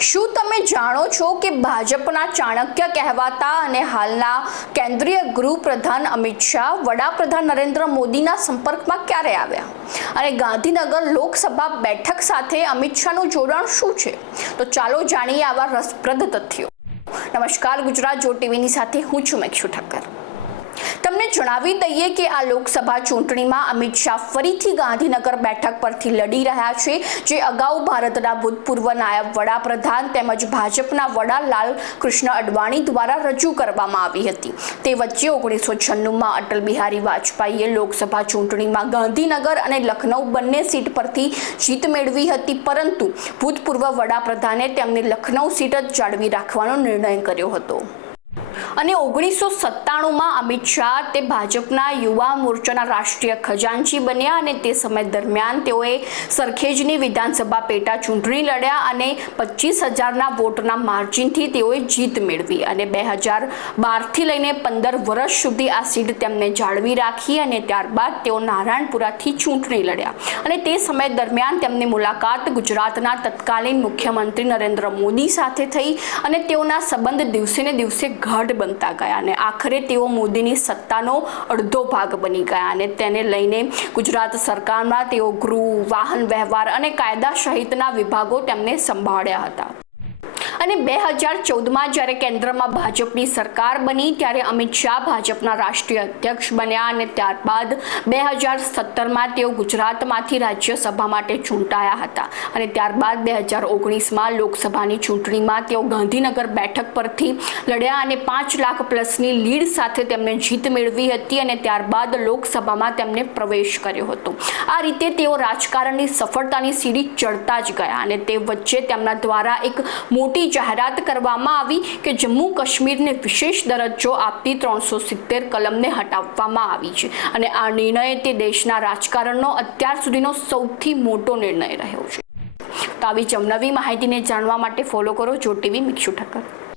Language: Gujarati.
શું તમે જાણો છો કે ભાજપના ચાણક્ય કહેવાતા અને હાલના કેન્દ્રીય ગૃહપ્રધાન અમિત શાહ વડાપ્રધાન નરેન્દ્ર મોદીના સંપર્કમાં ક્યારે આવ્યા? અને ગાંધીનગર લોકસભા બેઠક સાથે અમિત શાહનું જોડાણ શું છે? તો ચાલો જાણીએ આવા રસપ્રદ તથ્યો. નમસ્કાર, ગુજરાત જો ટીવીની સાથે હું છું મેક્ષુ ઠક્કર. તમને જણાવી દઈએ કે આ લોકસભા ચૂંટણીમાં અમિત શાહ ફરીથી ગાંધીનગર બેઠક પરથી લડી રહ્યા છે, જે અગાઉ ભારતના ભૂતપૂર્વ નાયબ વડાપ્રધાન તેમજ ભાજપના વડા લાલ કૃષ્ણ અડવાણી દ્વારા રજૂ કરવામાં આવી હતી. તે વચ્ચે ઓગણીસો છન્નુંમાં અટલ બિહારી વાજપેયીએ લોકસભા ચૂંટણીમાં ગાંધીનગર અને લખનૌ બંને સીટ પરથી જીત મેળવી હતી, પરંતુ ભૂતપૂર્વ વડાપ્રધાને તેમની લખનૌ સીટ જ જાળવી રાખવાનો નિર્ણય કર્યો હતો. અને ઓગણીસો સત્તાણુંમાં અમિત શાહ તે ભાજપના યુવા મોરચાના રાષ્ટ્રીય ખજાનચી બન્યા અને તે સમય દરમિયાન તેઓએ સરખેજની વિધાનસભા પેટા ચૂંટણી લડ્યા અને પચીસ હજારના વોટના માર્જિનથી તેઓએ જીત મેળવી અને બે હજાર બારથી લઈને પંદર વર્ષ સુધી આ સીટ તેમને જાળવી રાખી અને ત્યારબાદ તેઓ નારાયણપુરાથી ચૂંટણી લડ્યા. અને તે સમય દરમિયાન તેમની મુલાકાત ગુજરાતના તત્કાલીન મુખ્યમંત્રી નરેન્દ્ર મોદી સાથે થઈ અને તેઓના સંબંધ દિવસે ને દિવસે ગાઢ બનતા ગયા અને આખરે તેઓ મોદીની સત્તાનો અડધો ભાગ બની ગયા અને તેને લઈને ગુજરાત સરકારમાં તેઓ ગૃહ, વાહન, વ્યવહાર અને કાયદા સહિતના વિભાગો તેમને સંભાળ્યા હતા. અને બે હજાર ચૌદમાં જ્યારે કેન્દ્રમાં ભાજપની સરકાર બની, ત્યારે અમિત શાહ ભાજપના રાષ્ટ્રીય અધ્યક્ષ બન્યા અને ત્યારબાદ બે હજાર સત્તરમાં તેઓ ગુજરાતમાંથી રાજ્યસભા માટે ચૂંટાયા હતા. અને ત્યારબાદ બે હજાર ઓગણીસમાં લોકસભાની ચૂંટણીમાં તેઓ ગાંધીનગર બેઠક પરથી લડ્યા અને પાંચ લાખ પ્લસની લીડ સાથે તેમને જીત મેળવી હતી અને ત્યારબાદ લોકસભામાં તેમને પ્રવેશ કર્યો હતો. આ રીતે તેઓ રાજકારણની સફળતાની સીડી ચડતા જ ગયા અને તે વચ્ચે તેમના દ્વારા એક મોટી જાહેરાત કરવામાં આવી કે જમ્મુ કાશ્મીરને વિશેષ દરજ્જો આપતી ત્રણસો સિત્તેર કલમને હટાવવામાં આવી છે. અને આ નિર્ણય તે દેશના રાજકારણનો અત્યાર સુધીનો સૌથી મોટો નિર્ણય રહ્યો છે. તો આવી જ માહિતીને જાણવા માટે ફોલો કરો જો ટીવી મિક્ષુ ઠક્કર.